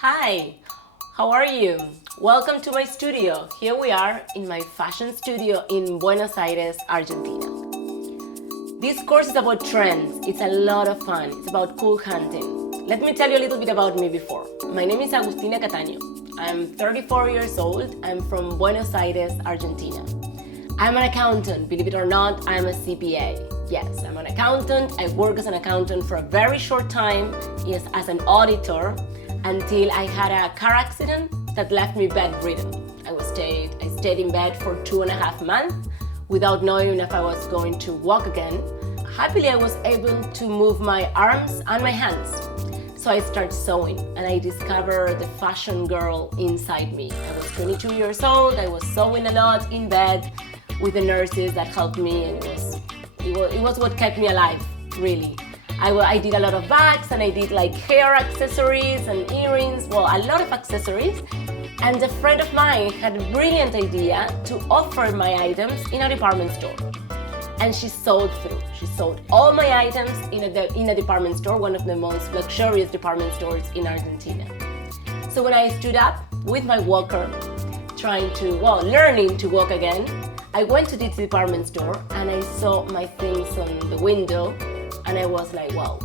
Hi, how are you? Welcome to my studio. Here we are in my fashion studio in Buenos Aires, Argentina. This course is about trends. It's a lot of fun. It's about cool hunting. Let me tell you a little bit about me before. My name is Agustina Cataño. I'm 34 years old. I'm from Buenos Aires, Argentina. I'm an accountant. Believe it or not, I'm a CPA. Yes, I'm an accountant. I worked as an accountant for a very short time, yes, as an auditor, until I had a car accident that left me bedridden. I stayed in bed for 2.5 months without knowing if I was going to walk again. Happily, I was able to move my arms and my hands. So I started sewing and I discovered the fashion girl inside me. I was 22 years old. I was sewing a lot in bed with the nurses that helped me, and it was what kept me alive, really. I did a lot of bags, and I did like hair accessories and earrings, well, a lot of accessories. And a friend of mine had a brilliant idea to offer my items in a department store. And she sold through. She sold all my items in a department store, one of the most luxurious department stores in Argentina. So when I stood up with my walker, learning to walk again, I went to this department store and I saw my things on the window. And I was like, wow,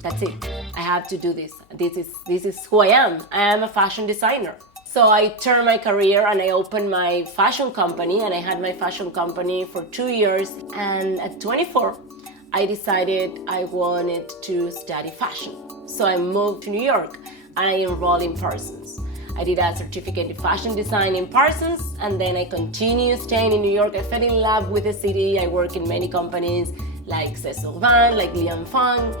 that's it. I have to do this. This is who I am. I am a fashion designer. So I turned my career and I opened my fashion company, and I had my fashion company for 2 years. And at 24, I decided I wanted to study fashion. So I moved to New York and I enrolled in Parsons. I did a certificate in fashion design in Parsons, and then I continued staying in New York. I fell in love with the city. I work in many companies like Cesarvan, like Lian Fang,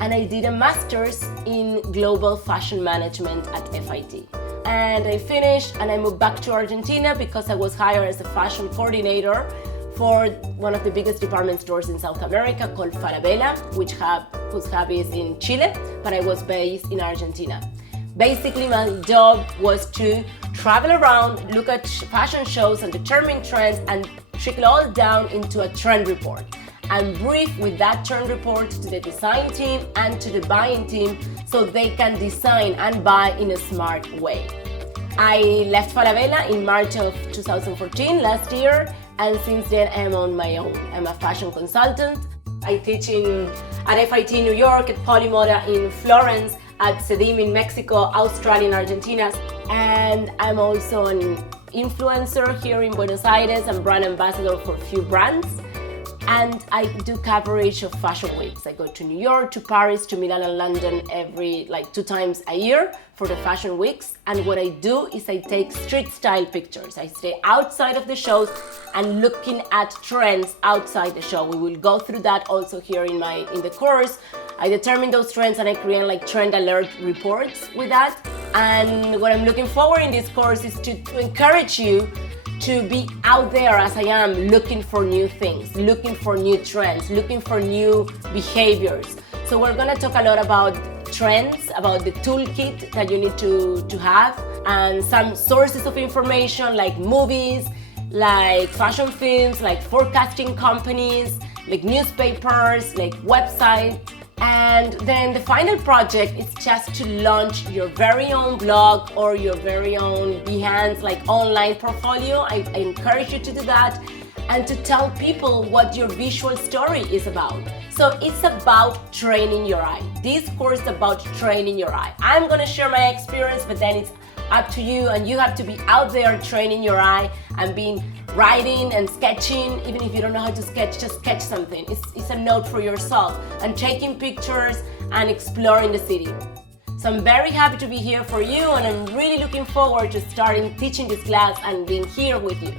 and I did a master's in global fashion management at FIT. And I finished and I moved back to Argentina because I was hired as a fashion coordinator for one of the biggest department stores in South America called Falabella, whose hub is in Chile, but I was based in Argentina. Basically, my job was to travel around, look at fashion shows and determine trends, and trickle all down into a trend report, and brief with that trend report to the design team and to the buying team so they can design and buy in a smart way. I left Falabella in March of 2014, last year, and since then I'm on my own. I'm a fashion consultant. I teach at FIT New York, at Polymoda in Florence, at CEDIM in Mexico, Australia, and Argentina. And I'm also an influencer here in Buenos Aires. I'm brand ambassador for a few brands. And I do coverage of fashion weeks. I go to New York, to Paris, to Milan and London every 2 times a year for the fashion weeks. And what I do is I take street style pictures. I stay outside of the shows and looking at trends outside the show. We will go through that also here in the course. I determine those trends and I create trend alert reports with that. And what I'm looking forward in this course is to encourage you to be out there as I am, looking for new things, looking for new trends, looking for new behaviors. So we're gonna talk a lot about trends, about the toolkit that you need to have, and some sources of information like movies, like fashion films, like forecasting companies, like newspapers, like websites. And then the final project is just to launch your very own blog or your very own Behance online portfolio. I encourage you to do that and to tell people what your visual story is about. So it's about training your eye. This course is about training your eye. I'm gonna share my experience, but then it's up to you, and you have to be out there training your eye and writing and sketching. Even if you don't know how to sketch, just sketch something. It's a note for yourself, and taking pictures and exploring the city. So I'm very happy to be here for you, and I'm really looking forward to starting teaching this class and being here with you.